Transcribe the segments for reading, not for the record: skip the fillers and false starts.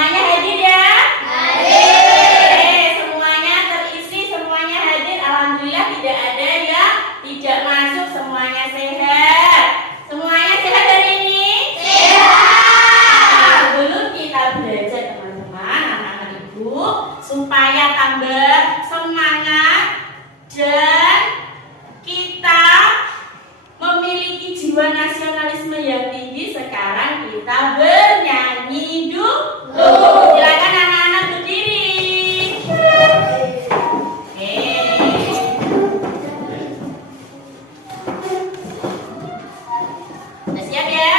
Semuanya hadir ya? Hadir. Semuanya terisi, semuanya hadir. Alhamdulillah tidak ada yang tidak masuk, semuanya sehat. Semuanya sehat hari ini? Sehat. Sebelum kita belajar teman-teman, anak-anak ibu, supaya tambah semangat dan kita memiliki jiwa nasionalisme yang tinggi, sekarang kita bernyanyi dulu. Silakan anak-anak berdiri. Oke. Sudah siap ya?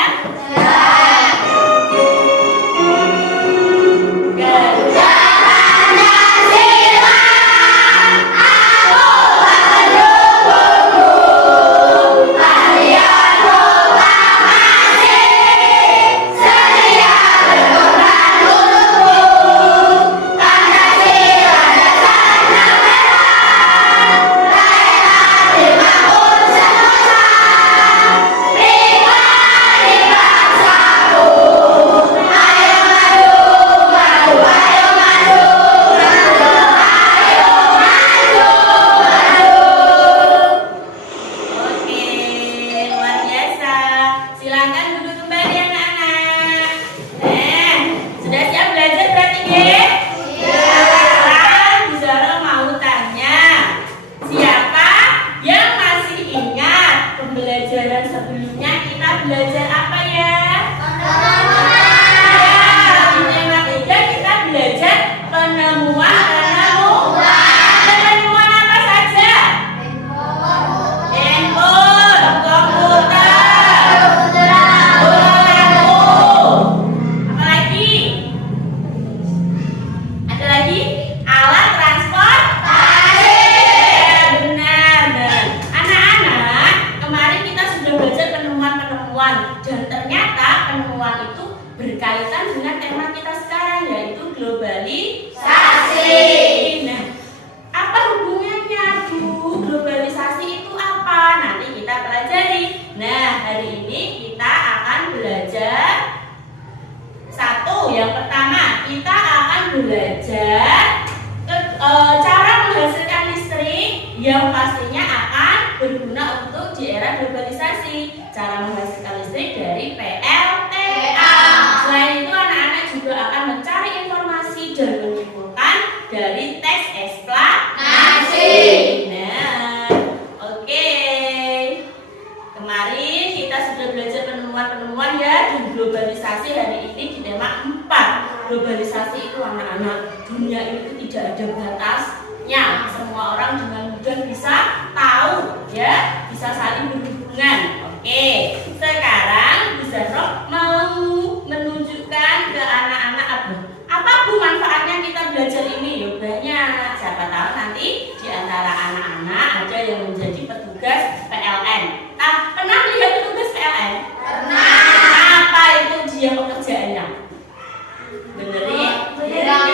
Pembelajaran sebelumnya kita belajar apa ya? Di tema 3 kita belajar penemuan. Penemuan apa saja? Handphone, komputer, apa lagi? Ada lagi? Alat transportasi. Benar. Anak-anak, kemarin kita sudah belajar penemuan-penemuan, dan ternyata penemuan itu berkaitan dengan tema kita sekarang, yaitu globalisasi. Nah, apa hubungannya, Bu? Globalisasi itu apa? Nanti kita pelajari. Nah, hari ini kita akan belajar yang pertama, kita akan belajar cara menghasilkan listrik yang pastinya akan berguna untuk di era globalisasi. Cara menghasilkan listrik dari PLTA. Selain itu, anak-anak juga akan mencari informasi dan menyimpulkan dari teks eksplanasi. Nah, oke. Kemarin kita sudah belajar penemuan-penemuan ya, dan globalisasi hari ini di tema 4. Globalisasi itu anak-anak, dunia itu tidak ada batasnya. Semua orang dengan mudah bisa tahu ya, bisa saling berhubungan. Oke, sekarang Bu Zahra mau menunjukkan ke anak-anak apa Bu manfaatnya kita belajar ini? Ya banyak. Siapa tahu nanti di antara anak-anak ada yang menjadi petugas PLN. Pernah lihat petugas PLN? Pernah. Apa itu dia pekerjaannya? Benerin? Benar.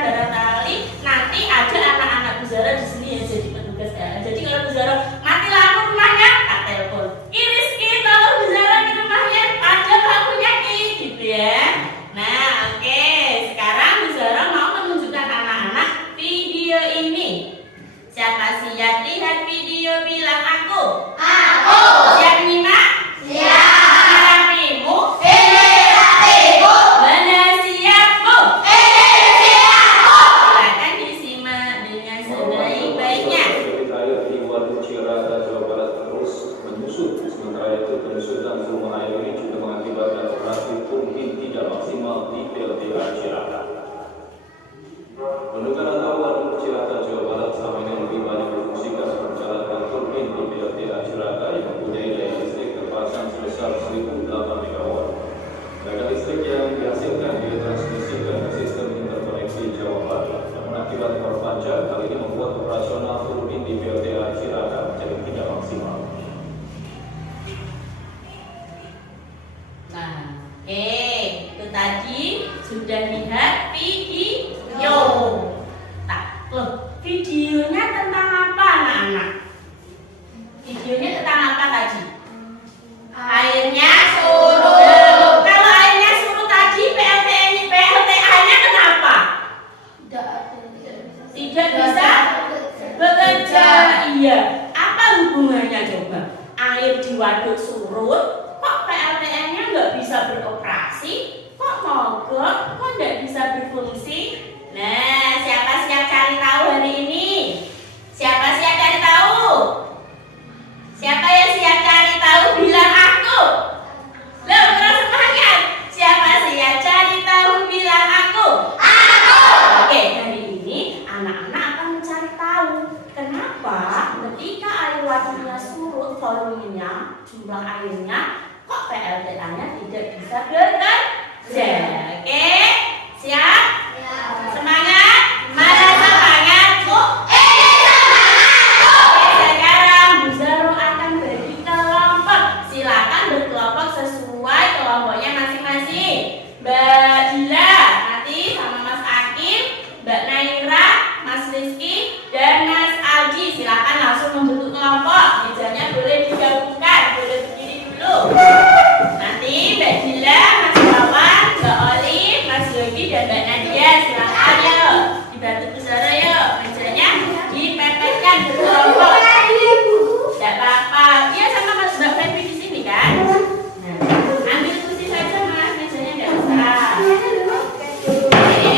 Barangkali nanti ada anak-anak Bu Zahra di sini yang jadi petugas PLN. Jadi kalau Bu Zahra mati lampu rumahnya, tak telepon. Rizky, tolong Bu Zahra di rumahnya ada lampunya gitu ya. Nah, oke. Sekarang Bu Zahra mau menunjukkan anak-anak video ini. Siapa siap lihat video? Bilang aku. Aku. Siap menyimak? Siap. Hatimu? Hatimu. Mana siapmu? Siapmu. Silakan disimak dengan sebaik-baiknya. Air di Waduk Cirata, Jawa Barat terus menyusut. Sementara itu penyusutan volume air ini juga mengakibatkan operasi mungkin tidak maksimal di PLTA Cirata. Bendungan atau Waduk Cirata, Jawa Barat selama ini lebih banyak berfungsikan perjalanan turbin di PLTA Cirata yang mempunyai daya listrik terpasang sebesar 1008 MW. Tenaga listrik yang dihasilkan ditransmisikan ke sistem interkoneksi Jawa Barat. Namun akibat perpanjang kali ini membuat operasional turbin di PLTA Cirata menjadi tidak maksimal. Nah, itu tadi sudah lihat video. Videonya tentang apa anak-anak? Videonya tentang apa tadi? Airnya surut. Kalau airnya surut tadi PLTA Bahila, nanti sama Mas Akim, Mbak Naira, Mas Rizky, dan Mas Aldi. Silakan langsung membentuk kelompok. Mejanya boleh digabungkan, boleh berdiri dulu. Nanti Mbak Dila, Mas Wawan, Mbak Olive, Mas Yogi, dan Mbak Nadia. Silakan yuk, dibantu Pusara yuk. Mejanya dipepetkan berkelompok. Tidak apa-apa. Iya sama Mas Mbak Febi di sini kan? Nah, ambil kursi saja Mas, mejanya tidak usah. Oke,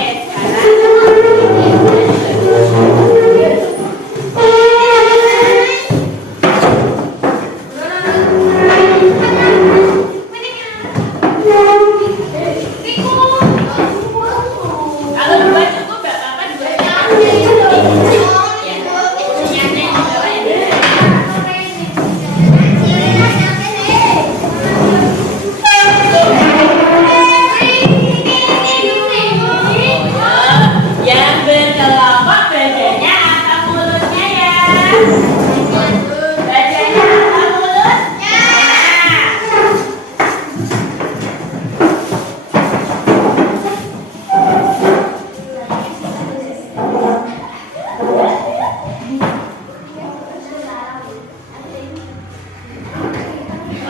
kalau dua cukup nggak apa-apa, dua ya. Kursinya aja yang dibawa ya. Yang berkelompok badannya atau mulutnya ya? Badannya atau mulutnya?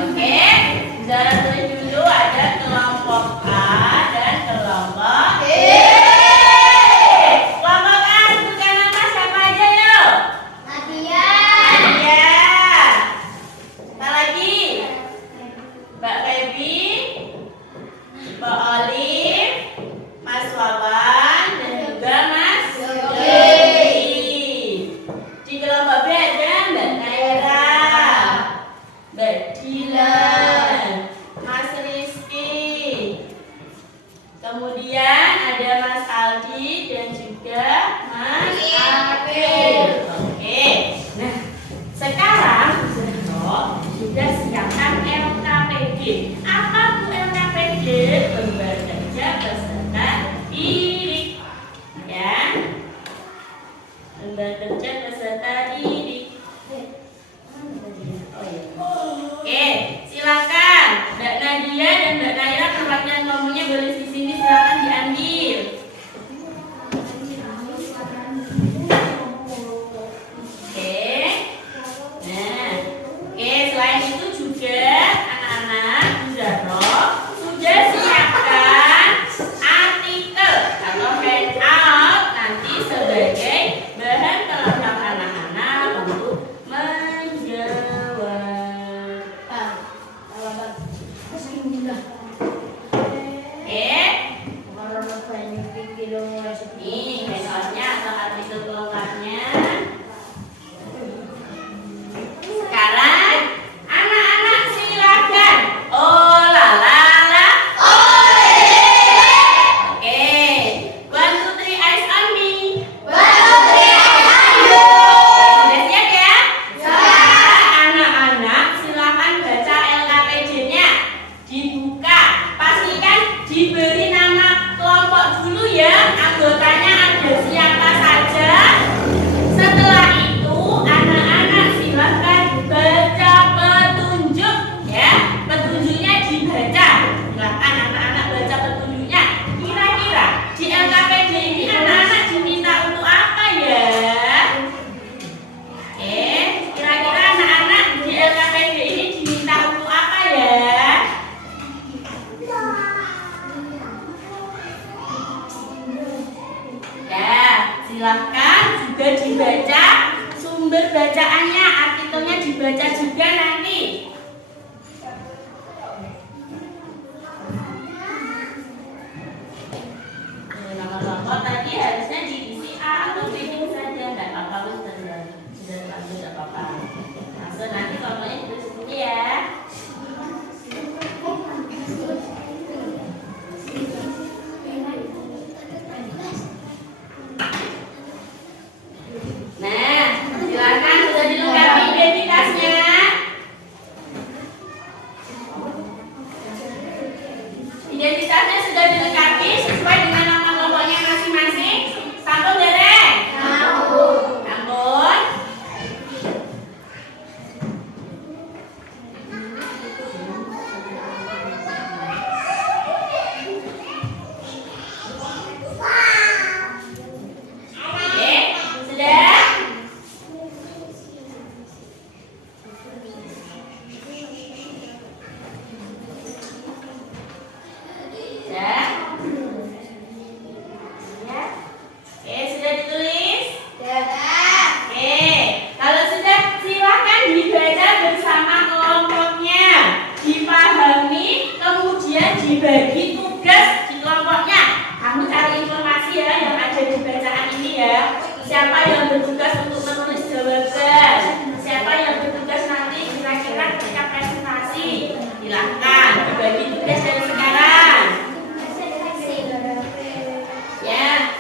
Oke, Zara tulis dulu ada kelompok A dan kelompok B. Kelompok A sebutkan nama siapa aja yuk? Nadia. Kita lagi Mbak Febi, Mbak Olive, Mas Wawan, dan juga Mas Yogi. Di kelompok B ada Mbak Naira, Mbak Dila, Mas Rizky. Kemudian ada Mas Aldi dan juga Mas Akil. Oke. Nah, sekarang sudah siapkan LKPD. Apa itu LKPD? Lembar kerja peserta didik. Ya. Lembar kerja peserta didik. Oke, silakan Mbak Nadia dan Mbak Naira, perwakilan kelompoknya boleh di sini, silakan diambil. Oke. Nah, oke, selain itu juga anak-anak Zara sudah siapkan artikel atau handout nanti sebagai bahan pelengkap anak-anak untuk menjawab. Ini handoutnya atau artikel pelengkapnya. Sekarang anak-anak silakan. Oh la la la. Oke. 1, 2, 3 eyes on me. Sudah siap ya? Sekarang anak-anak silakan baca LKPD-nya. Dibuka. Pastikan diberi nama kelompok dulu ya. Anggotanya ada siapa saja. Setelah itu anak-anak silakan baca petunjuk ya. Petunjuknya dibaca. Silakan anak-anak baca petunjuknya. Kira-kira di LKPD ini anak-anak diminta untuk apa ya? Kira-kira anak-anak di LKPD ini diminta untuk apa ya? Ya, silahkan juga dibaca sumber bacaannya, artikelnya dibaca juga nanti. Nama kelompok tadi harusnya diisi A atau B saja, nggak apa-apa, sudah lanjut, nggak apa-apa. Langsung nanti kelompoknya ditulis dulu ya. Nah, silakan sudah dilengkapi identitasnya.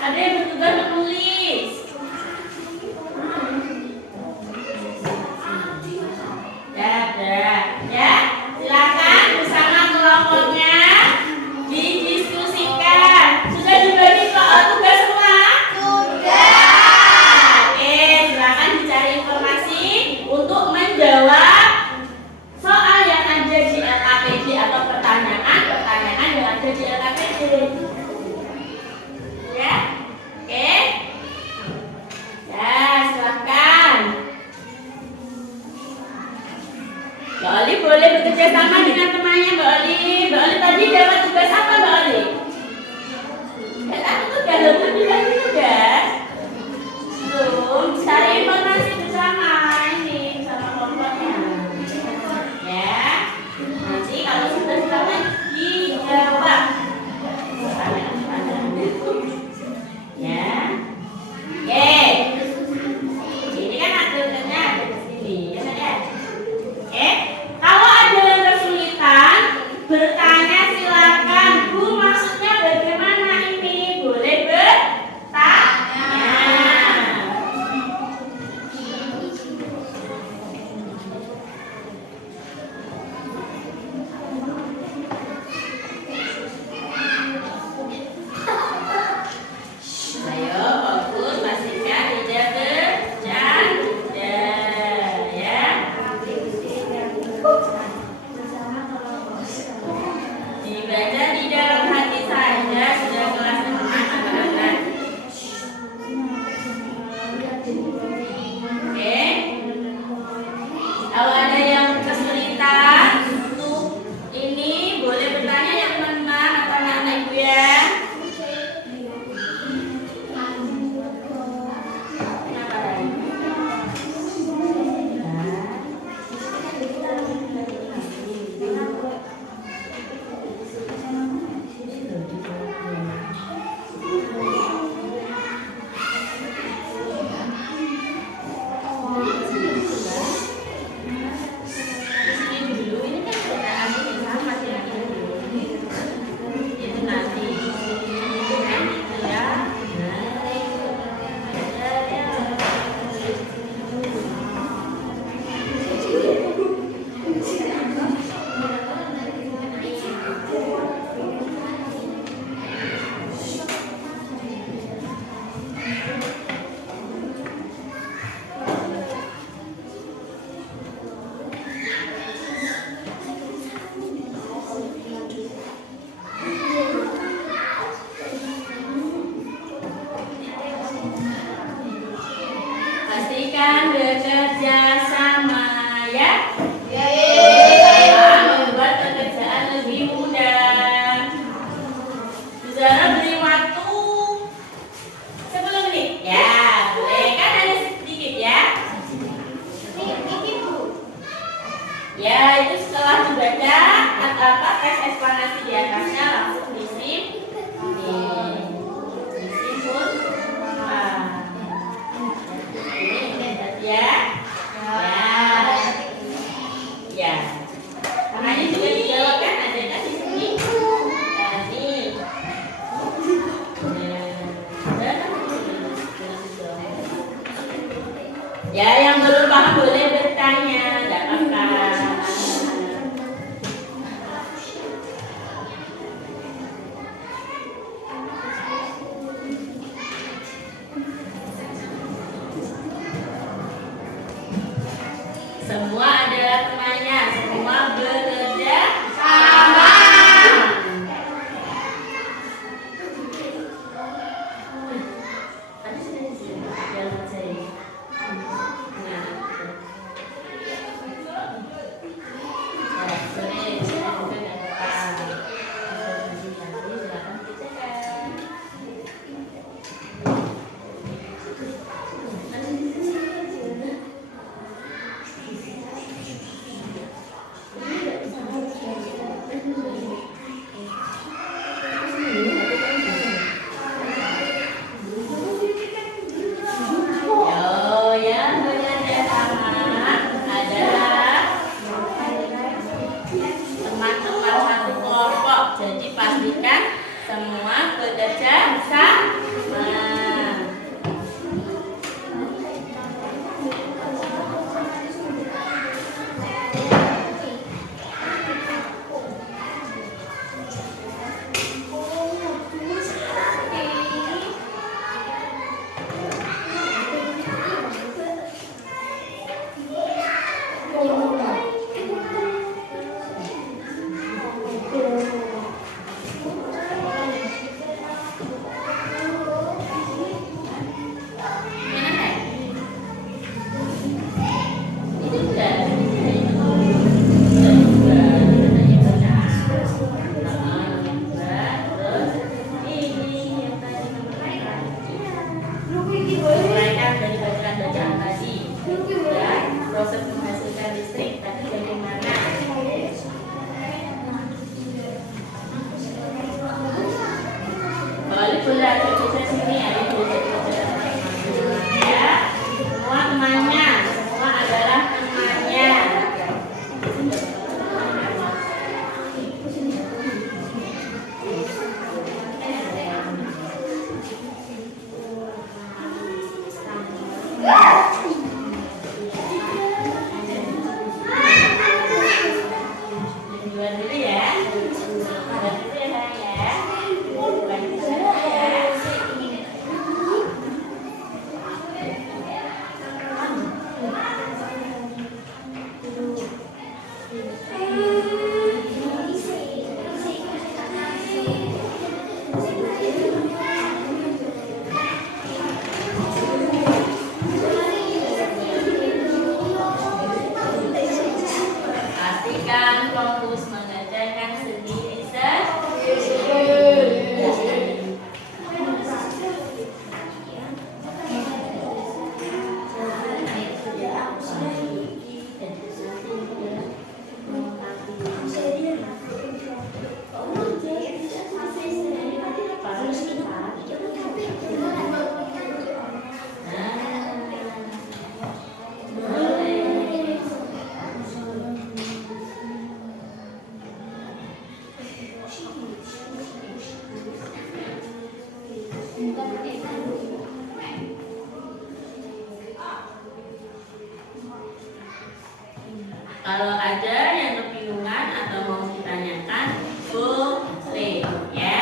Ada yang bertugas menulis. Ya, silakan bersama kelompoknya didiskusikan. Sudah dibagi tugas semua? Sudah. Oke, silakan dicari informasi untuk menjawab soal yang ada di LKPD atau pertanyaan yang ada di LKPD. Ya, oke. Ya, silakan. Mbak Oli boleh bekerja sama dengan temannya Mbak Oli. Mbak Oli tadi dapat tugas apa Mbak Oli? Ya, aku tugas tugas. Belum, cari informasi bersama ini sama kelompoknya. Ya, nanti kalau sudah silakan dijawab. Ya, oke. Ini kan akhirnya ada di sini, ya kan ya? Kalau ada yang kesulitan, bertanya silakan. Bu, maksudnya bagaimana ini? Boleh bertanya. Ayo, fokus, pastikan tidak bercanda, ya. Dibaca di dalam hati saja, sudah kelas 6 anak-anak. Oke. Kalau ada yang kesulitan untuk ini, boleh bertanya ya teman-teman atau anak-anak ibu ya. Kenapa lagi? Pastikan bekerja sama ya. Membuat pekerjaan lebih mudah. Zara beri waktu 10 menit. Ya, boleh kan ada sedikit ya. Ya, itu setelah dibaca apa teks eksplanasi di atasnya langsung diisi pun. Ya. Makanya juga dijawab kan ada kan di sini. Ya, yang belum paham boleh bertanya, tidak apa-apa. Semua adalah temannya, semua bekerja sama. Jadi pastikan semua bekerja sama. boleh agak geser sini ya, ya. Semua temannya, semua adalah temannya. Duluan dulu ya. Duluan dulu ya sayang ya. Duluan dulu ya. Pastikan fokus mengerjakan sendiri Kalau ada yang kebingungan atau mau ditanyakan, boleh ya.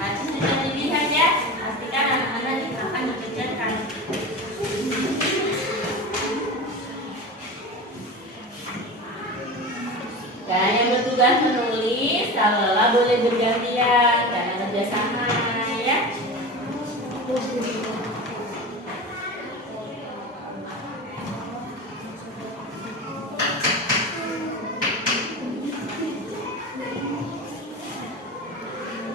Nanti sudah dilihat ya, pastikan anak-anak akan dikerjakan. Dan yang bertugas menulis, kalau boleh bergantian, karena kerjasama ya.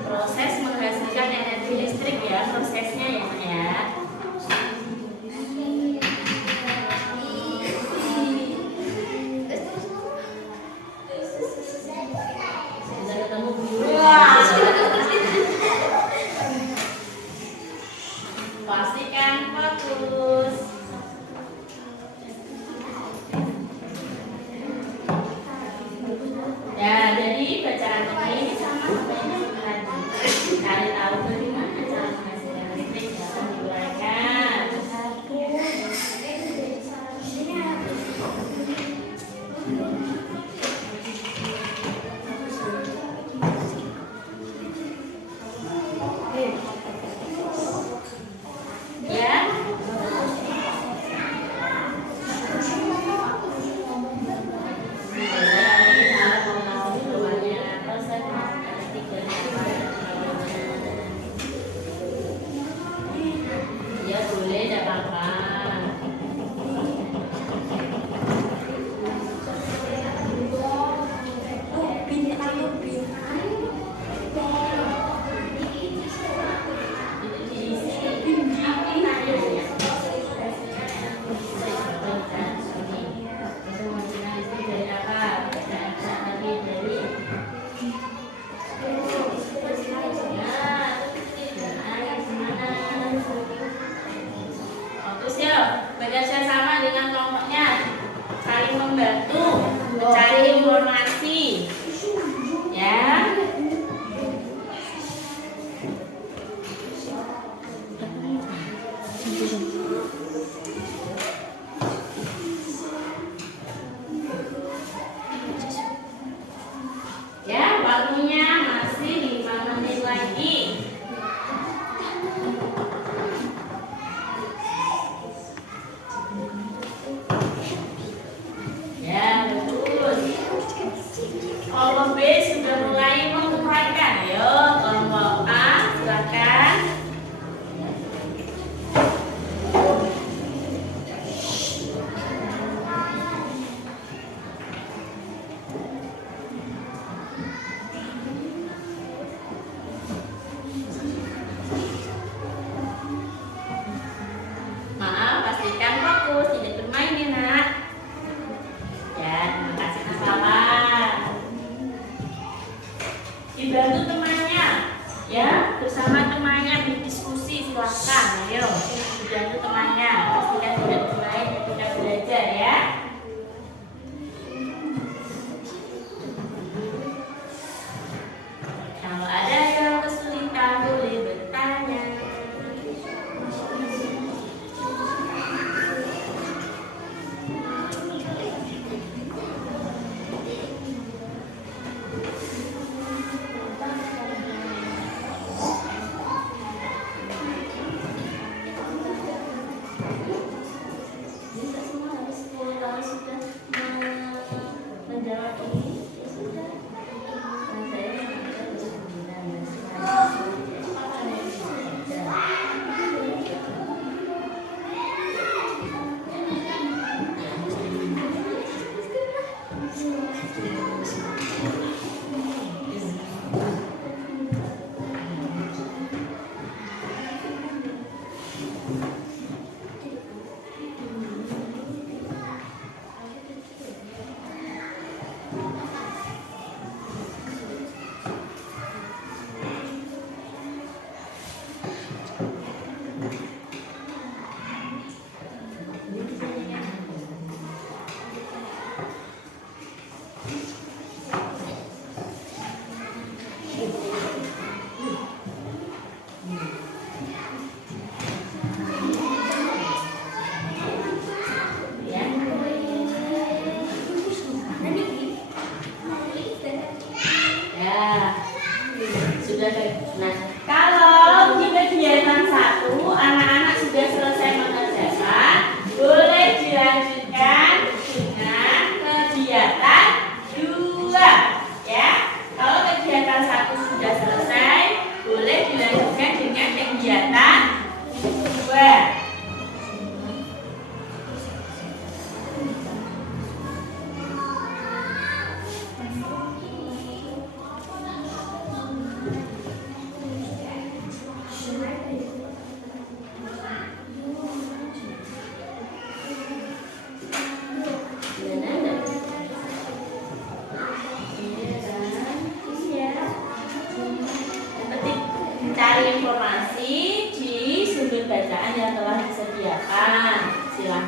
Proses menghasilkan energi listrik ya, prosesnya ya Nak ya. Sudah ketemu guru. Pastikan fokus. Ya, jadi bacaan ini sama seperti yang tadi. Cari tahu bagaimana cara menghasilkan listrik dalam diuraikan. Ya. Ya boleh, tidak apa-apa. Fokus ya, bekerja sama dengan kelompoknya, saling membantu, mencari informasi, ya. Ya, waktunya masih 5 menit lagi. Ya, betul.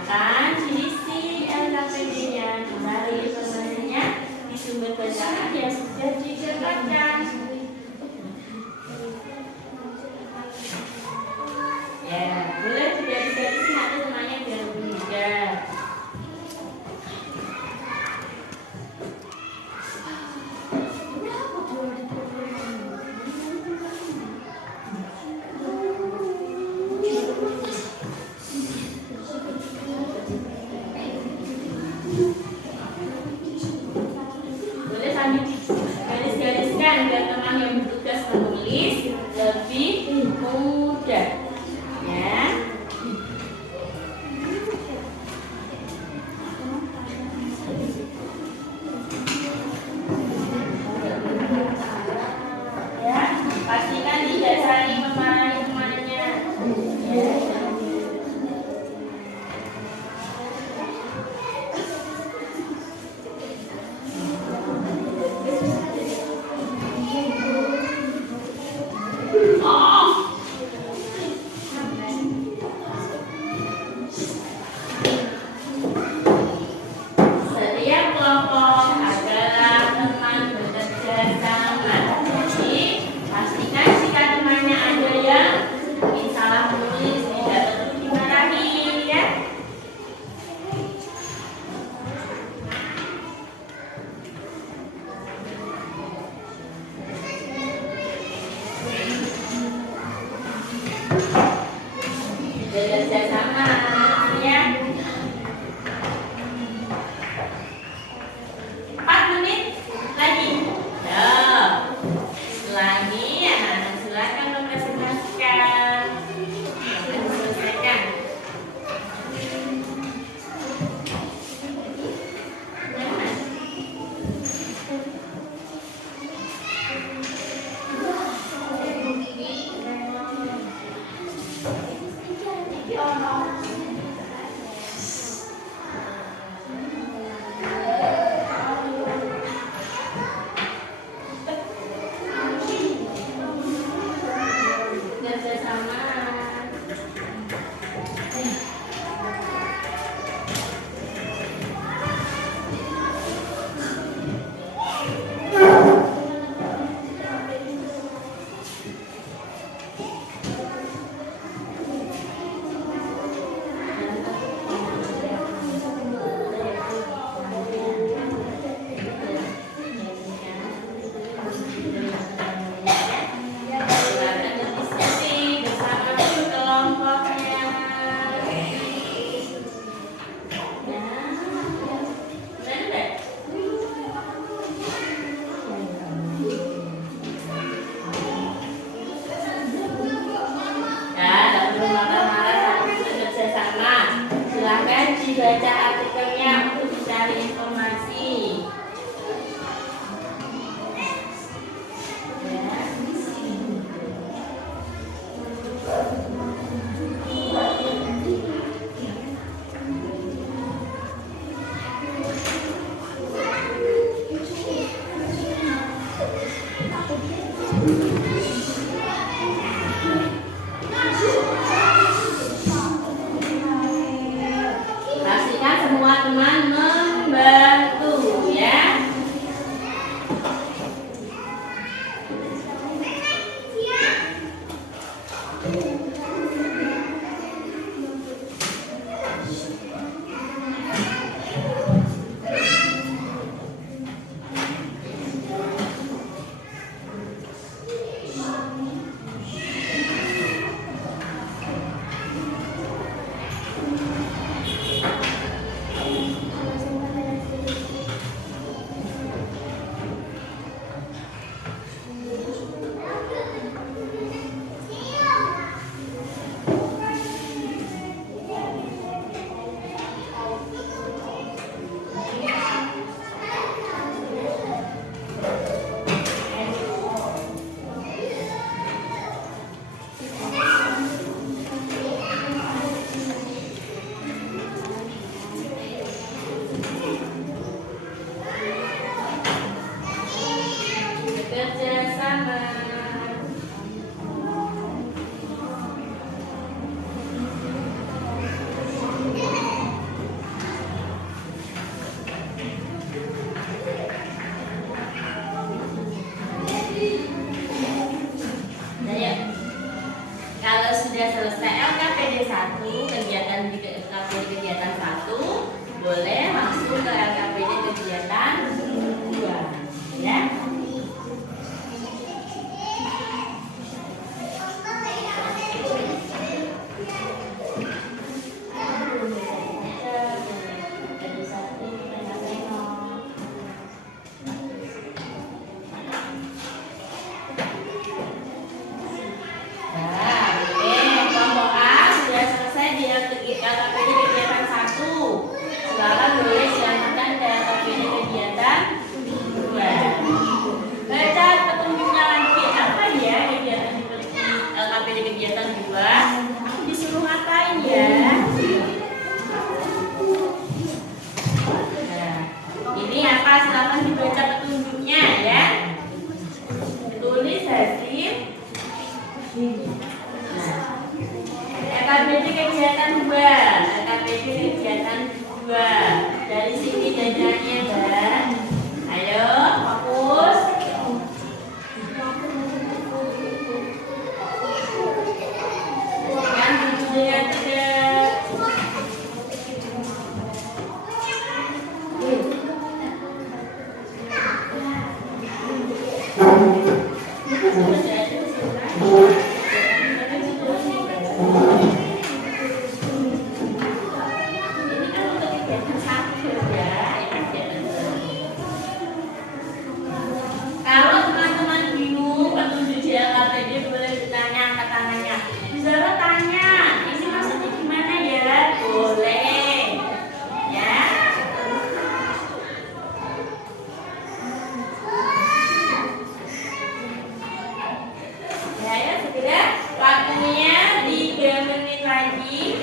akan diisi LKPD-nya. Kembali pertanyaannya di sumber bacaan yang sudah didapatkan. Ya, boleh tidak diisi nanti temannya biar lebih mudah. Boleh sambil garis-gariskan biar teman yang bertugas menulis lebih mudah. Ya. Ya, pastikan tidak saling memarahi temannya. Ya. Setiap kelompok adalah teman bekerja sama. Jadi pastikan jika temannya ada yang mungkin salah menulis tidak perlu dimarahi, ya. Bekerja sama, ya. 4 menit lagi. Ya. Lagi anak-anak silakan mempresentasikan. Selesaikan. Kerja sama. Silakan berdiskusi bersama kelompoknya. Ya. Benar. Ya, tidak perlu marah-marah saat bekerja sama. Silakan dibaca artikelnya untuk mencari informasi. Ya. Pastikan semua teman membantu, ya. LKPD kegiatan 1, silakan boleh dilanjutkan ke LKPD kegiatan 2. Baca petunjuknya lagi, apa ya kegiatan di LKPD kegiatan 2? Aku disuruh ngapain ya? Nah, ini apa? Silakan dibaca petunjuknya ya. Tulis hasil. LKPD kegiatan 2, LKPD kegiatan 2. Dari sini jajannya, Mbak. Ayo, fokus. Yang judulnya tidak. Kalau teman-teman bingung petunjuk di LKPD boleh ditanya angkat tangannya. Bisa tanya, ini maksudnya gimana ya? Boleh. Ya. Ya, segera waktunya 3 menit lagi.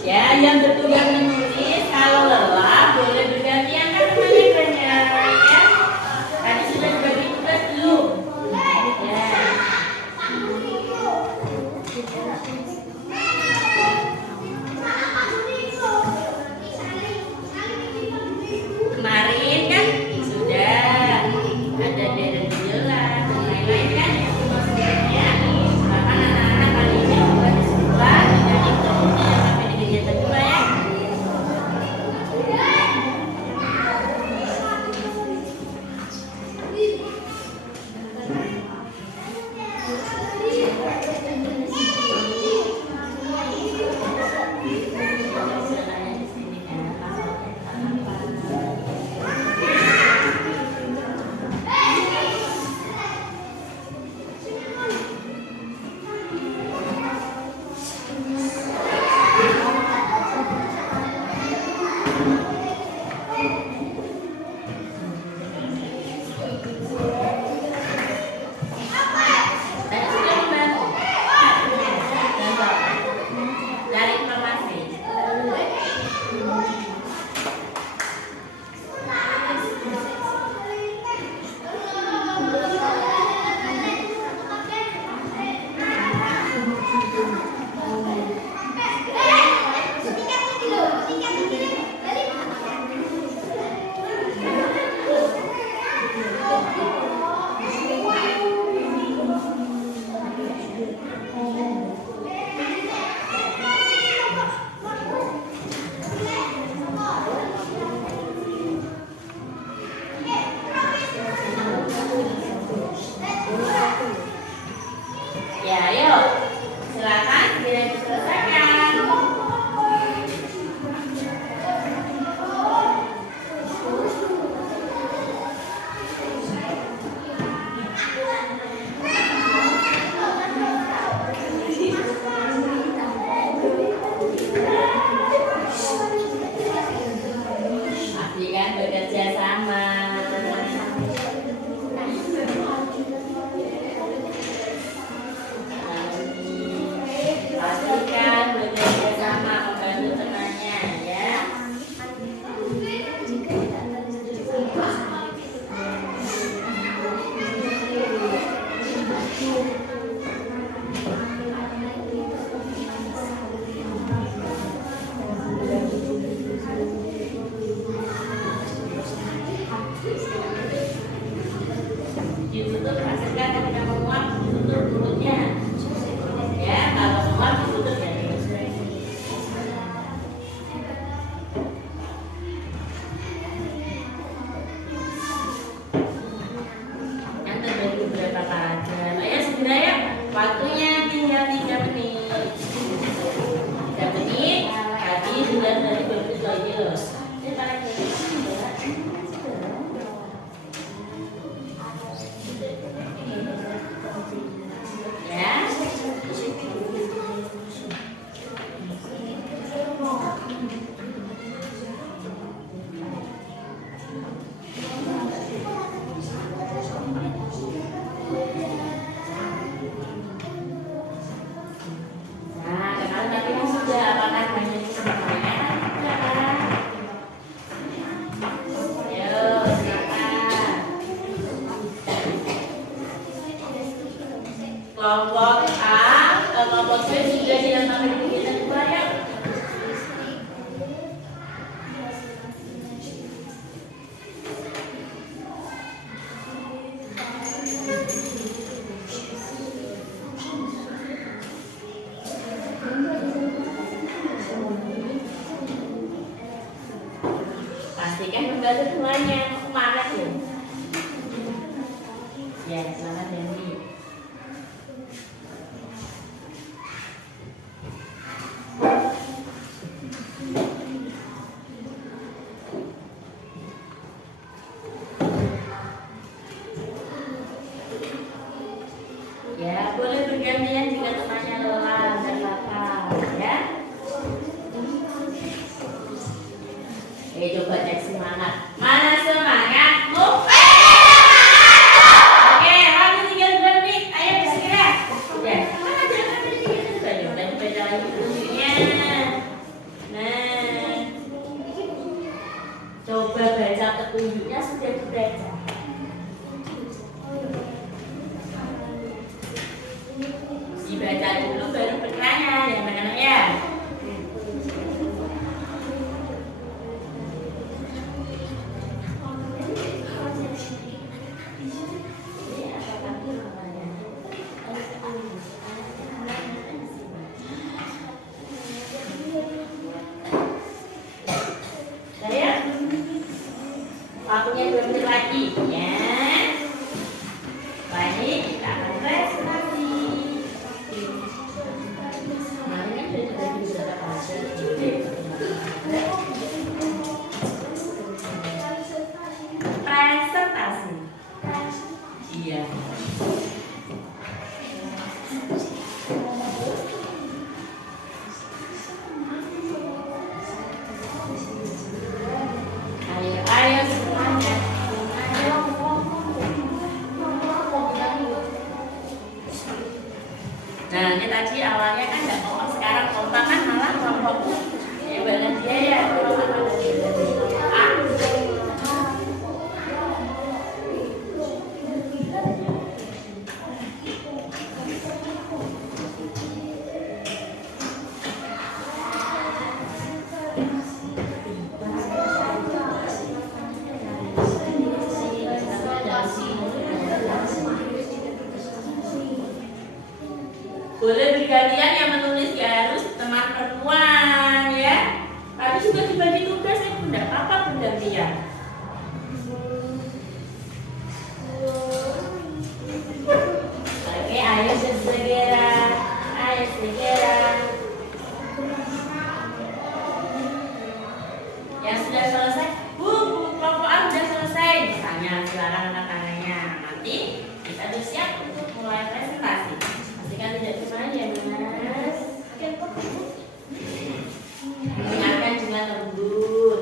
Ya, yang bertugas menulis, kalau lelah boleh bergantian kan temannya banyak ya. Tadi sudah dibagi tugas belum? Ya. Kemarin kan sudah ada deret jelas dan lain-lain kan yang maksudnya. Bahkan anak-anak kali ini juga disuruh dengan itu yang sampai di kegiatan 2 ya. tunggal keduanya kemana tuh? Ya, selamat Dendi. Ya, boleh bergantian jika temannya lelah dan lapar, ya. Coba cek semangat. Mana semangatmu? Oke, waktu tinggal 2 menit. Ayo bersegera. Ya, mana jangan baca lagi tunjuknya. Nah, coba baca petunjuknya sudah dibaca. Dibaca dulu baru bertanya, ya mana ya? Saya waktunya 2 menit lagi, ya. Baik, kita akan presentasi. Presentasi. Iya. Ayo semuanya. Nah, ini tadi awalnya kan nggak kompak, sekarang kompak kan malah kelompok. Ya benar dia ya. Boleh bergantian yang menulis, ya harus teman perempuan, ya. Tadi juga dibagi tugas, ya bunda, apa bergantian? Oke, ayo segera, ayo segera. Yang sudah selesai, bu, kelompok A sudah selesai, misalnya silakan angkat tangannya. Nanti kita sudah siap untuk mulai presentasi. Pastikan tidak cuma ya mas. Ingatkan dengan lembut.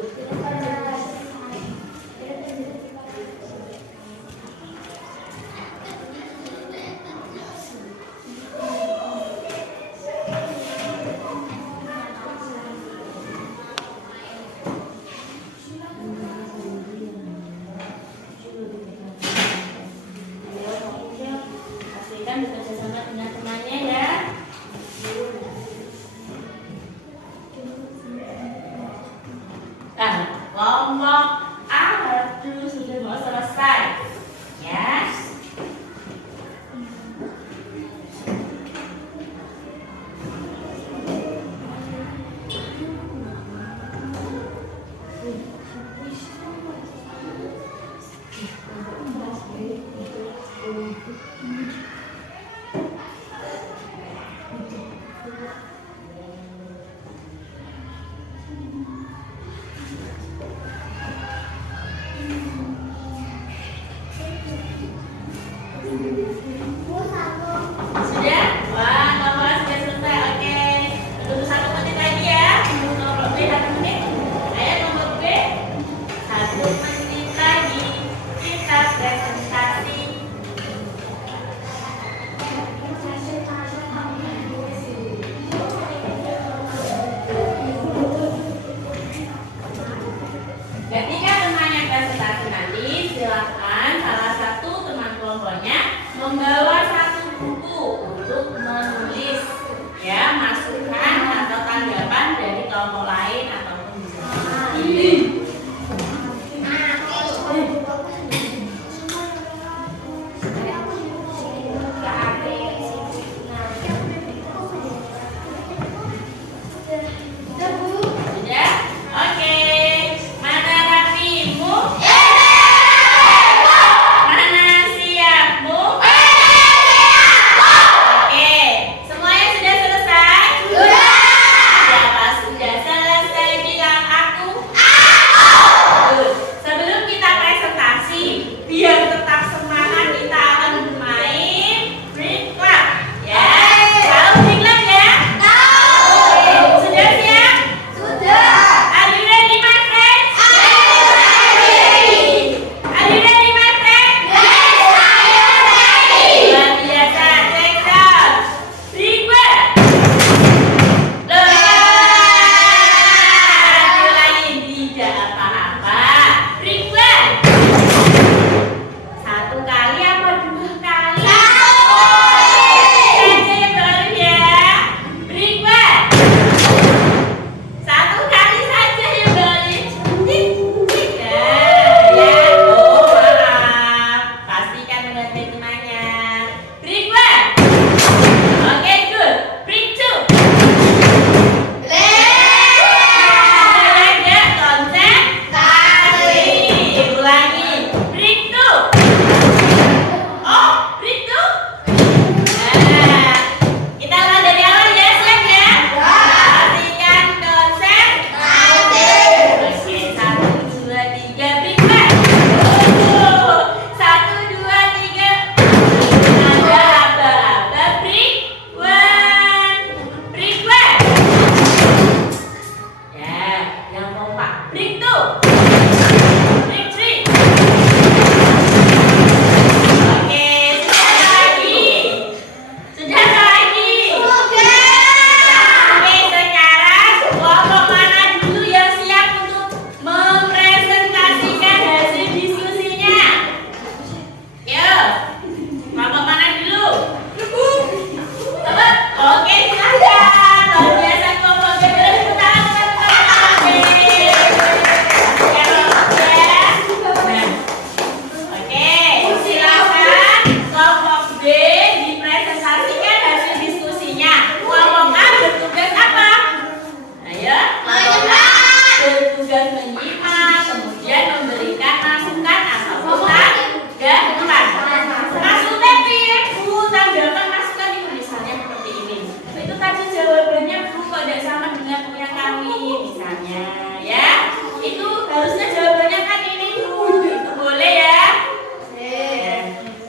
tangannya ya. Itu harusnya jawabannya kan ini Bu. Itu boleh ya?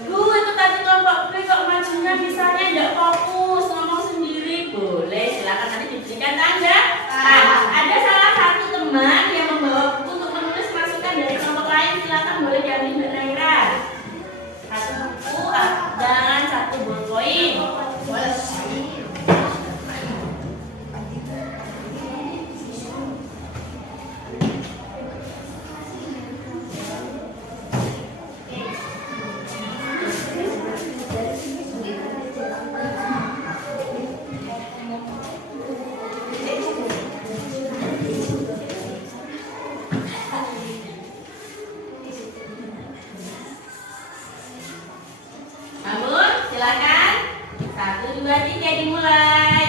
Bu, itu tadi kelompok B kok majunya misalnya enggak fokus ngomong sendiri. Boleh, silakan nanti diberikan tanda. Ada salah satu teman yang membawa buku untuk menulis masukan dari kelompok lain, silakan boleh diambil Mbak Naira. Satu buku dan satu ballpoint. Namun, silakan. 1, 2, 3 dimulai.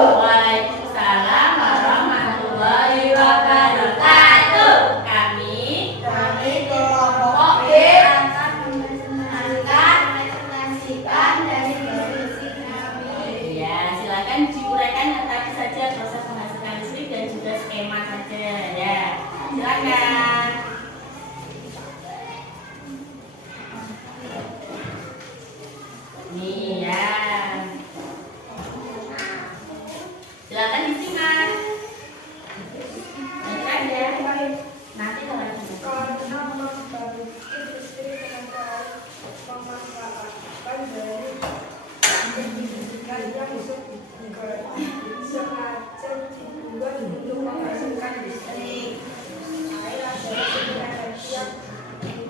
Waalaikumsalam warahmatullahi wabarakatuh. Kami kelompok B akan merepresentasikan dari divisi kami. ya, silakan diuraikan yang tadi saja proses penghasilkan listrik dan juga skema saja ya. Silakan. Nih ya. Silakan disimak. Bacakan ya. Nanti kalau ada Karena membagi listrik dengan memanfaatkan dari pendidikan yang sengaja dibuat untuk menghasilkan listrik. Air adalah sumber energi yang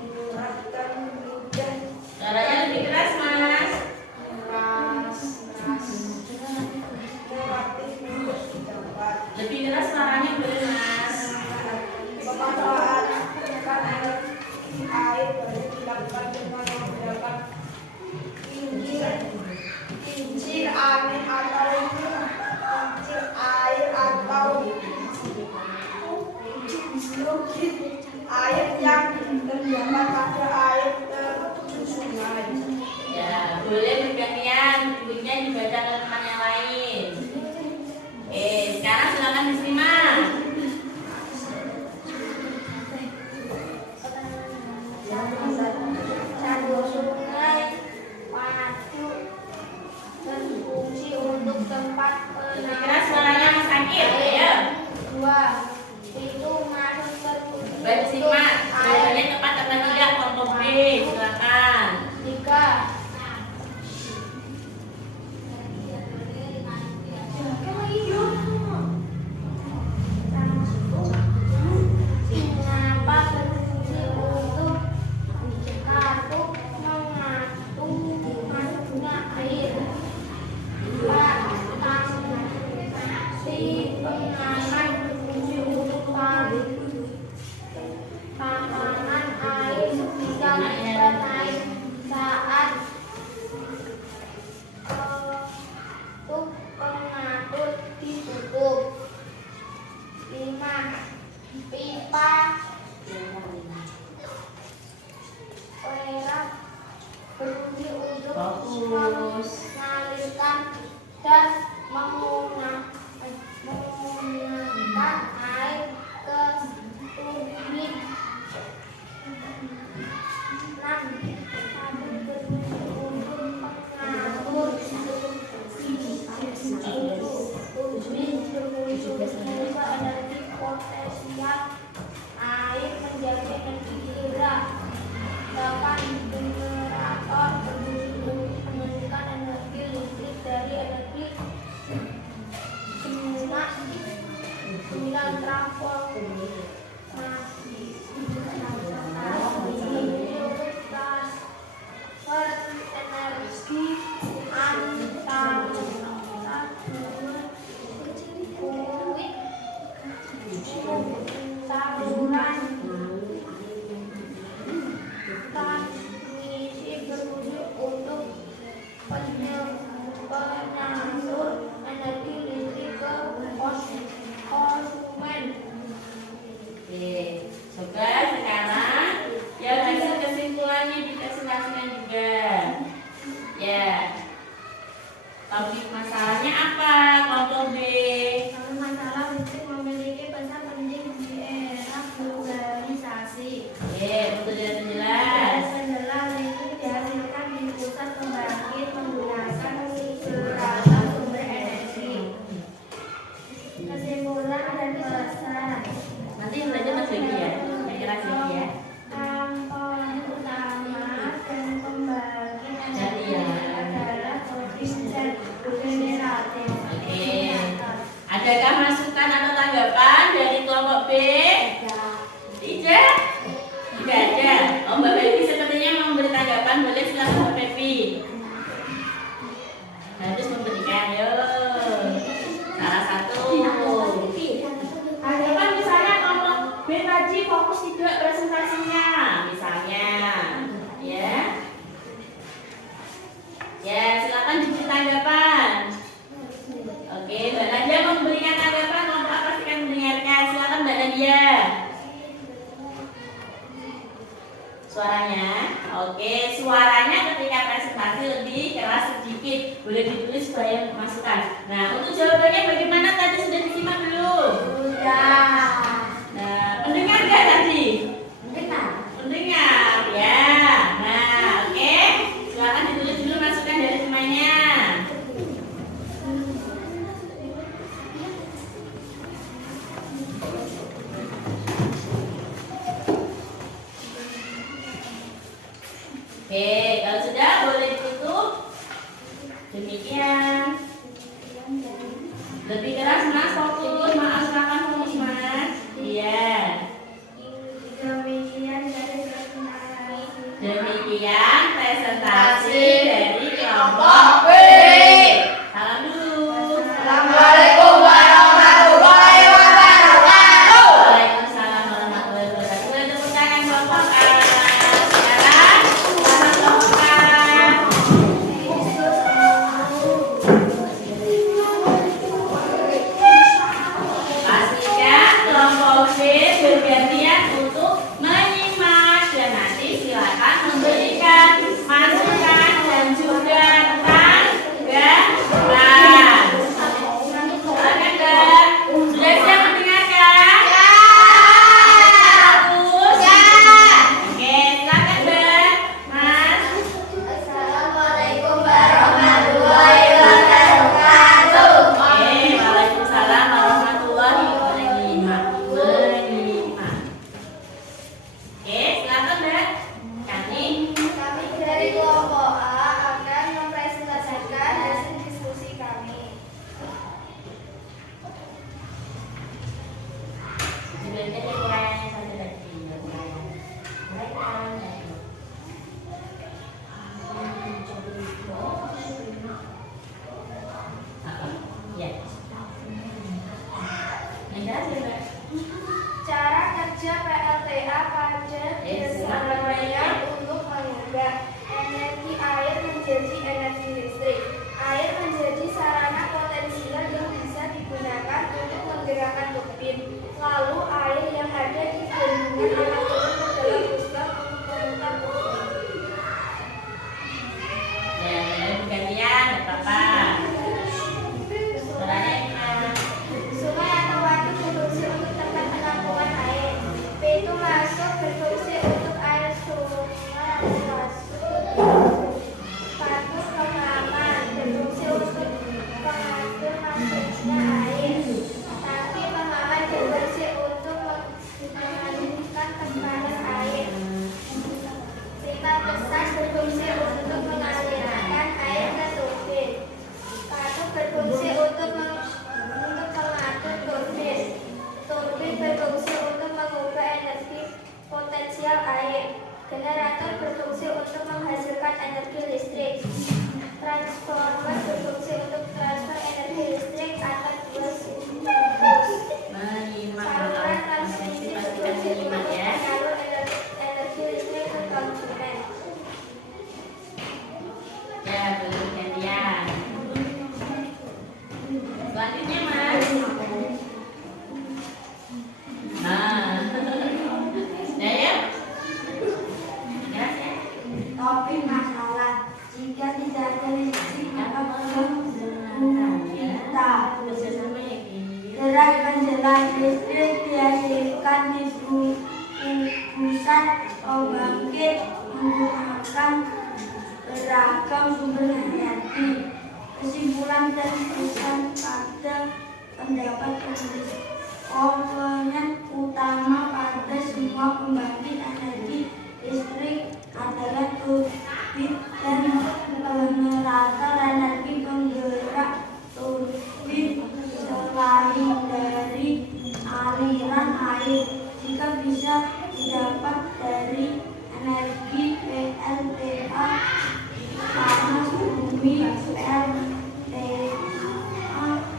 murah dan mudah. suaranya lebih keras, Mas. Relatif mudah didapat. Lebih keras suaranya boleh, Mas. Pemanfaatan air baru dilakukan dengan menggunakan kincir angin atau kincir air atau bukit air yang terdapat pada air terjun sungai. Ya, boleh bergantian. Bukunya dibaca ke teman yang lain. Sekarang silakan disimak. Jalur sungai maju berfungsi untuk tempat Lebih keras suaranya, Mas Akil. Ayo. 2. Itu masuk Baca simak. Jawabannya tepat atau tidak kelompok B. Silakan. 3. Mengapa berfungsi untuk satu mengatur masuknya air. 4. Tangsi pengaman berfungsi Topik masalahnya apa kelompok B? Kalau masalah listrik memiliki pesan penting di era globalisasi. Untuk jelas. Penjelas listrik dihasilkan di pusat pembangkit menggunakan beragam sumber energi. Kesimpulan dan pesan. Nanti belajar Mas Becky ya. Kelas Becky ya. Komponen utama dan pembangkit energi adalah turbin dan generator. Oke. Adakah masukan atau tanggapan dari kelompok B? Tidak? Tidak ada. Oh, Mbak Becky sepertinya mau memberi tanggapan. Boleh silakan Mbak Becky. Harus memberikan. Yuk. Salah satu. Tanggapan misalnya kelompok B tadi fokus tidak presentasinya. Misalnya. Ya. Ya, silakan diberi tanggapan. Oke, Mbak Nadia memberikan tanggapan, kelompok apa sih yang mendengarkan? Silakan Mbak Nadia. Suaranya, oke, suaranya ketika presentasi lebih keras sedikit, boleh ditulis supaya masukan. Nah, untuk jawabannya bagaimana tadi sudah disimak belum? Sudah. Nah, mendengar nggak tadi? Mendengar. Mendengar, ya. Nah, oke, silakan ditulis dulu masukan dari semuanya. Oke, kalau sudah boleh ditutup. Demikian. Lebih keras Mas, fokus. Maaf, silakan fokus Mas. Iya. Demikian dari presentasi. Demikian presentasi dari kelompok B. Salam dulu. Assalamualaikum warahmatullahi wabarakatuh. Waalaikumsalam warahmatullahi wabarakatuh. Boleh tepuk tangan kelompok A. Sekarang sama kelompok A. pembangkit menggunakan beragam sumber energi. Kesimpulan dan pesan pada pendapat penulis, komponen utama pada semua pembangkit energi listrik adalah turbin dan generator energi penggerak turbin selain dari aliran air. Jika bisa didapat dari energi PLTA, panas bumi, PLTA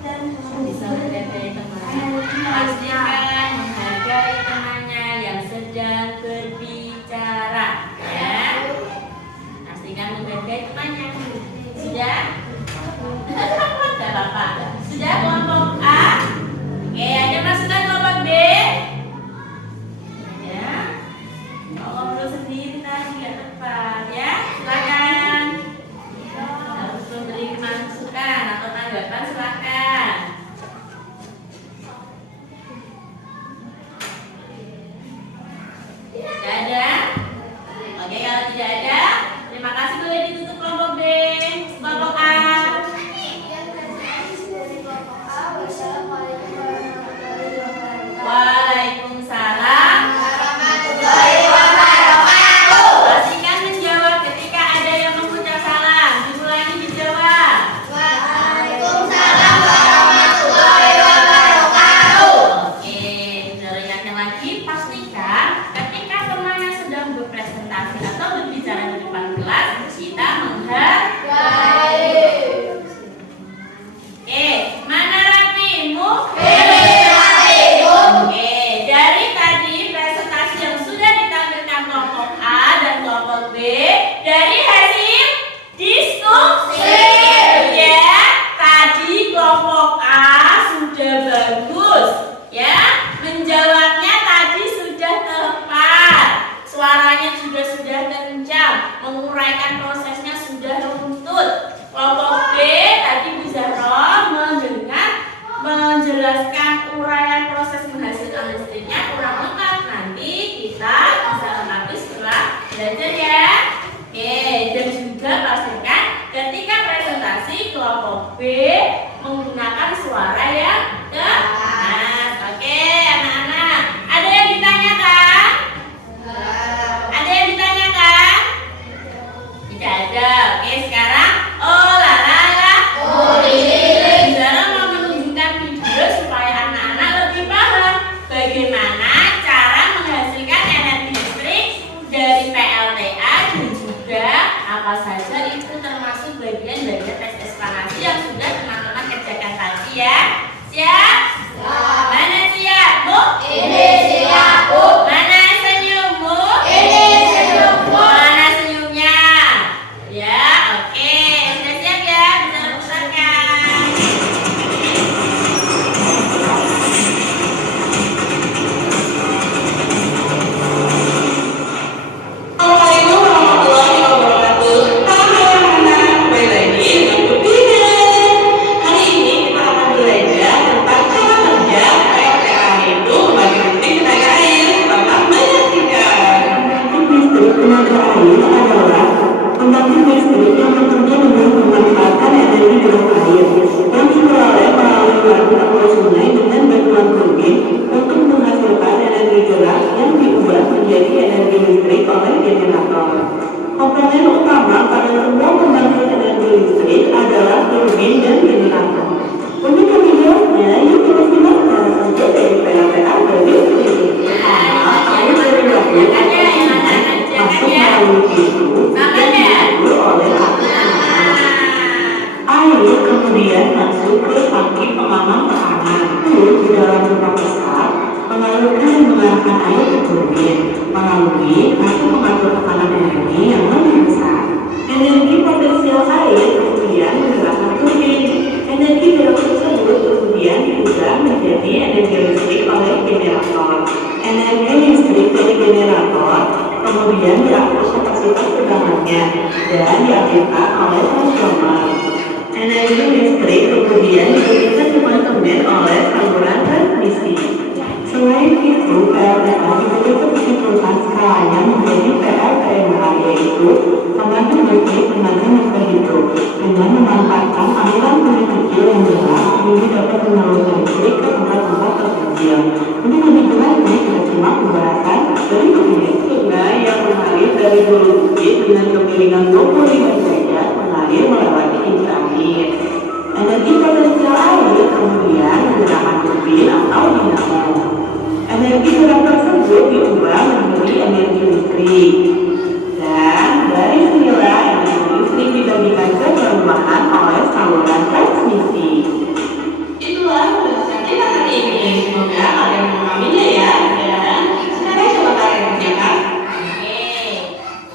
dan sumber energi lainnya. Pastikan menghargai temannya yang sedang berbicara, ya. Pastikan menghargai temannya. Sudah? Tidak apa-apa. Sudah kelompok A? Oke, ada masukan kelompok B? Ya. Kalau ngobrol sendiri tadi nggak tepat, ya. Silakan. Harus memberi masukan atau tanggapan, silakan. Tidak ada? Oke, kalau tidak ada, terima kasih, boleh ditutup kelompok B. Kelompok A. Waalaikumsalam. Pastikan menjawab ketika ada yang mengucap salam. Diulangi, dijawab. Oke, kita ingatkan lagi, pastikan ketika temannya sedang berpresentasi atau berbicara di depan kelas, kita menghargai. Oke, mana rapimu? Oke, dari tadi presentasi yang sudah ditampilkan kelompok A dan kelompok B, dari hasil diskusi, ya, tadi kelompok A sudah bagus, ya, menjawabnya tadi sudah tepat, suaranya juga sudah kencang, menguraikan prosesnya sudah runtut. Kelompok B tadi Bu Zahra menjelaskan uraian proses menghasilkan listriknya kurang lengkap. Nanti kita bisa lengkapi setelah belajar, ya. Oke, dan juga pastikan ketika presentasi kelompok B menggunakan suara yang keras. Oke, anak-anak, ada yang ditanyakan? Ada yang ditanyakan? Tidak ada. Oke, sekarang Zara mau menunjukkan video supaya anak-anak lebih paham bagaimana cara menghasilkan energi listrik dari PLTA dan juga apa saja itu termasuk bagian-bagian tes ekspansi yang sudah teman-teman kerjakan tadi, ya. Siap? Mana siap, Bu? Ini siap, Bu. Mana senyum, Bu? Ini senyum, Bu. Mana senyumnya? Ya, oke. Sudah siap, ya? Bisa pusatkan. Assalamualaikum warahmatullahi wabarakatuh. Halo anak-anak, kembali lagi dengan Bu Tina. Hari ini kita akan belajar tentang cara kerja PLTA, yaitu membagi listrik tenaga air. Selamat menyaksikan. Listrik tenaga air adalah pembangkit listrik yang bekerja dengan memanfaatkan energi gerak air yang diperoleh melalui waduk atau sungai dengan bantuan turbin untuk menghasilkan energi gerak yang diubah menjadi energi listrik oleh generator. Komponen utama pada semua pembangkit energi listrik adalah turbin dan generator. Untuk lebih jelasnya, yuk kita simak cara kerja dari PLTA bagi listrik. Pertama, air dari waduk masuk melalui pintu dan diatur oleh air kemudian masuk ke tangki pengaman tekanan. Lalu di dalam ruang besar mengalirkan dan mengarahkan air ke turbin melalui kartu pengatur tekanan energi yang lebih besar. Energi potensial air kemudian menggerakkan turbin. Energi gerak tersebut kemudian diubah menjadi energi listrik oleh generator. Energi listrik dari generator kemudian diatur kapasitas tegangannya dan dialirkan oleh transformer. Energi listrik kemudian diberikan ke konsumen oleh saluran transmisi. Selain itu, PLTA juga dapat menentukan skalanya menjadi kecil. Untuk lebih jelas nih, kita simak pembahasan dari bukit sungai yang mengalir dari hulu bukit dengan kemiringan 25 derajat mengalir melewati inti air. Energi potensial air kemudian menggunakan turbin atau dinamo. Energi gerak tersebut diubah menjadi energi listrik. Dan dari sinilah energi listrik dibagikan ke perumahan oleh saluran transmisi. Itulah pembahasan kita hari ini. Semoga kalian memahaminya ya. Dan sekarang coba kalian kerjakan. Oke,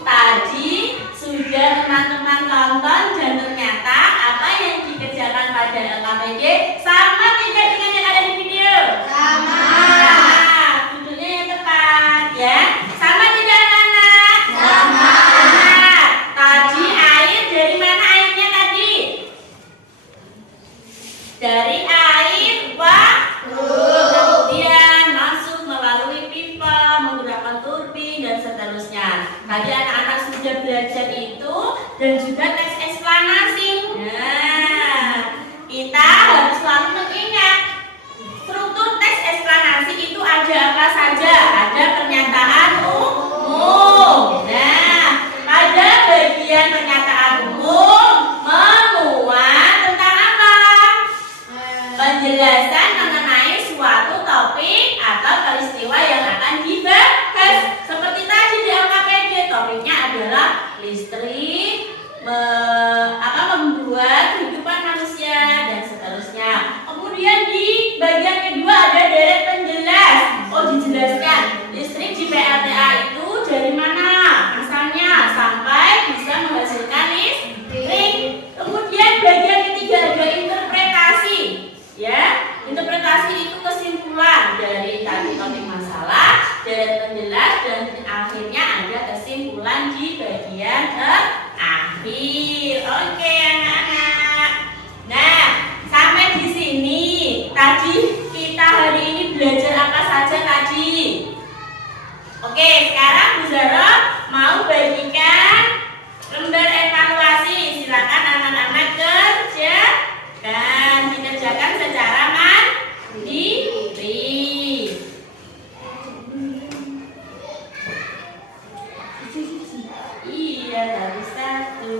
tadi sudah teman-teman tonton dan ternyata apa yang dikerjakan pada LKPD sama tidak dengan yang ada di video? Sama. Duduknya yang tepat ya. Sama tidak anak-anak? Sama. Tadi air dari mana airnya tadi? Dari air kemudian masuk melalui pipa menggunakan turbin dan seterusnya. Tadi anak-anak sudah belajar itu dan juga teks eksplanasi. Nah, kita harus selalu mengingat struktur teks eksplanasi itu ada apa saja. Ada pernyataan umum. Nah, pada bagian pernyataan umum memuat tentang apa? Penjelasan mengenai suatu topik atau peristiwa yang akan dibahas. Seperti tadi di LKPD, topiknya adalah listrik, membuat kehidupan manusia dan seterusnya. Kemudian di bagian kedua ada deret penjelas. Dijelaskan listrik di PLTA itu dari mana asalnya sampai bisa menghasilkan listrik. Kemudian bagian ketiga ada interpretasi. Ya, interpretasi itu kesimpulan dari tadi topik masalah, deret penjelas dan akhirnya ada kesimpulan di bagian akhir. Oke, anak-anak. Nah, sampai di sini tadi kita hari ini belajar apa saja tadi? Oke, sekarang Bu Zara mau bagikan lembar evaluasi. Silakan anak-anak kerjakan, dikerjakan secara mandiri. Iya, dari satu.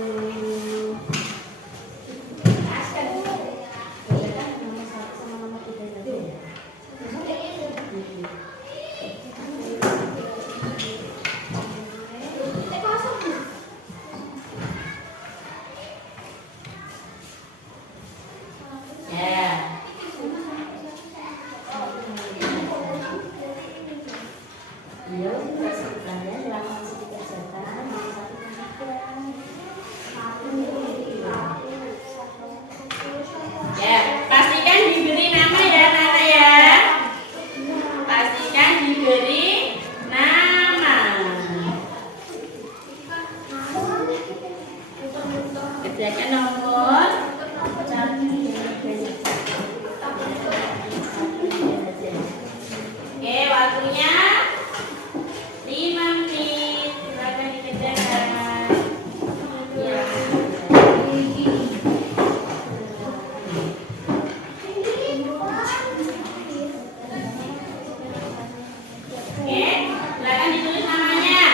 Pastikan diberi nama ya anak-anak ya. Pastikan diberi nama. Kerjakan nomor. Oke, waktunya 5 menit. Silakan dikerjakan. Ya. Silakan ditulis namanya.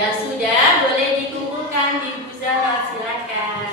Ya sudah, boleh dikumpulkan di Bu Zara, silakan.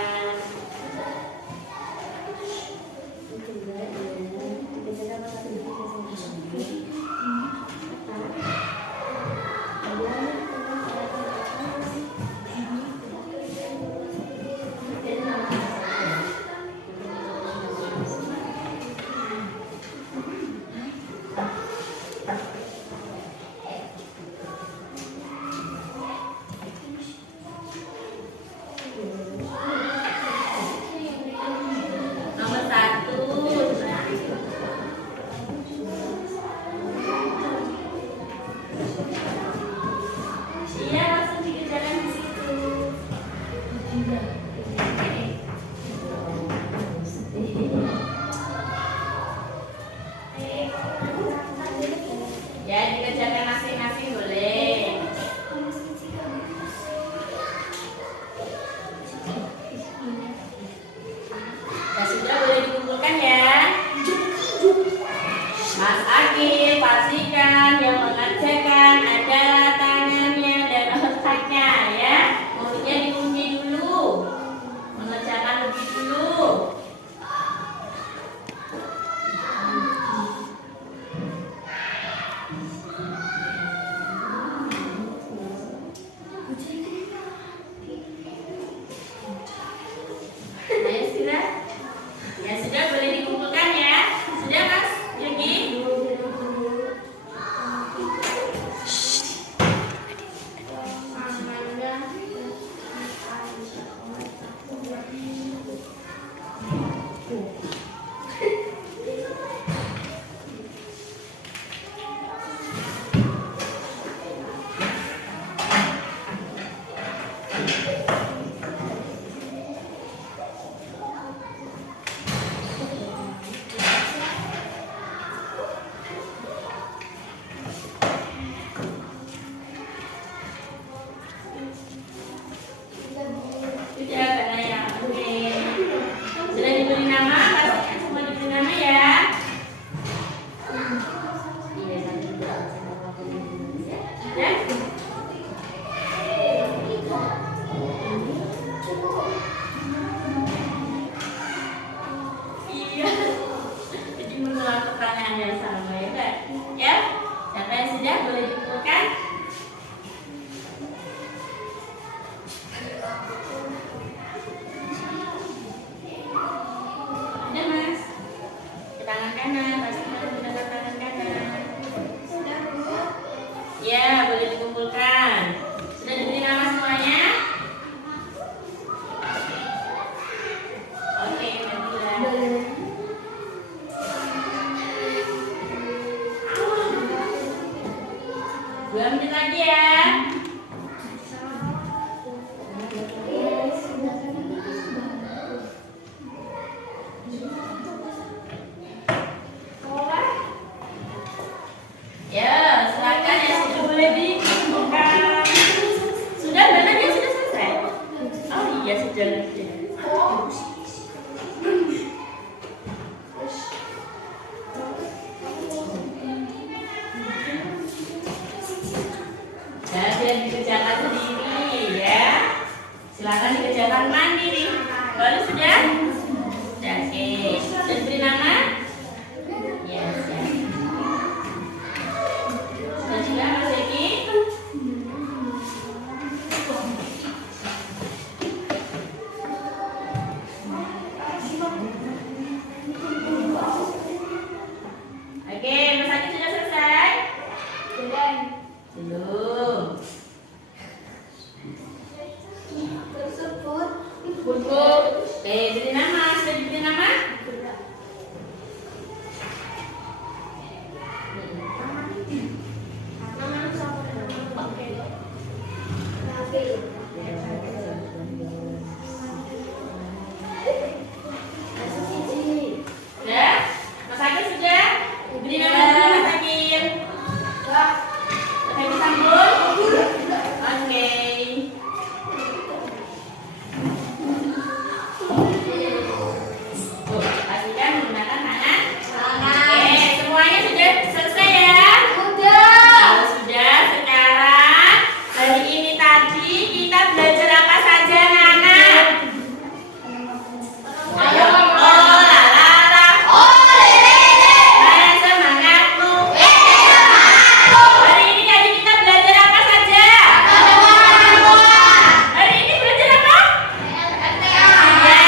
dikerjakan sendiri ya. Silakan dikerjakan mandiri. Lalu sudah? Oke. Dan beri nama? Yes, ya. Sudah juga Mas Eki? Oke, Mas Eki sudah selesai? Belum. Buku. Beri nama. Sudah diberi nama? Sudah? Mas Eki sudah? Diberi nama dulu Mas Eki. Mas Eki sambung? Oke. Pastikan menggunakan tangan. Oke, semuanya sudah selesai ya? Kalau sudah, sekarang hari ini tadi kita belajar apa saja, anak-anak? Ayo, oh la. Mana semangatmu? Hari ini tadi kita belajar apa saja? Hari ini belajar apa? Ya,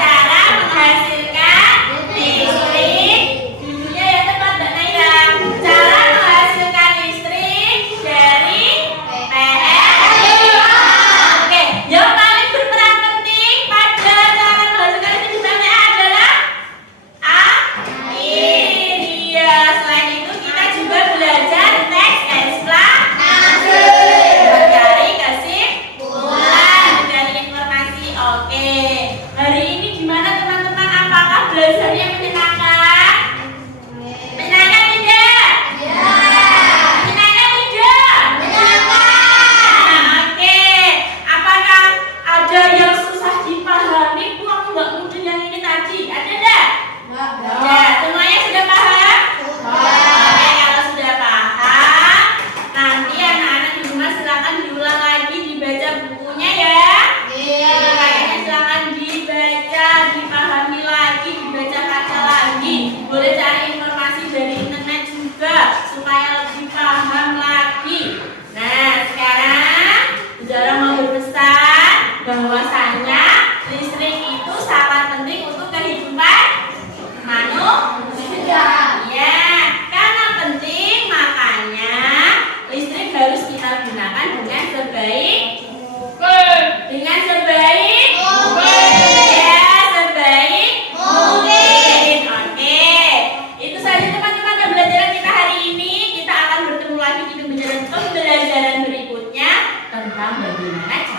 cara menghasilkan listrik. Judulnya yang tepat, Mbak Naila. Cara menghasilkan listrik dari PLN. Oke, yang paling berperan penting pada cara menghasilkan listrik di PLN adalah air. Iya, selain itu kita juga belajar teks eksplanasi. Mencari kesimpulan dari informasi. Oke, hari ini gimana teman-teman? Apakah belajarnya menyenangkan? Menyenangkan tidak? Menyenangkan tidak? Nah, oke. Apakah ada yang susah dipahami? Aku nggak mungkin yang ini tadi. Ada enggak? Ya, semuanya sudah paham? Oke, kalau sudah paham, nanti anak-anak di rumah silakan diulang lagi, dibaca bukunya ya. Kayaknya silakan dibaca, dipahami lagi, dibaca kaca lagi. Boleh cari informasi dari internet juga supaya lebih paham lagi. Nah, sekarang Zara mau berpesan bahwasanya listrik itu sangat penting untuk kehidupan manusia. Ya, karena penting makanya listrik harus kita gunakan dengan sebaik ya, sebaik mungkin. Oke, itu saja teman-teman pembelajaran kita hari ini. Kita akan bertemu lagi di pembelajaran berikutnya tentang bagaimana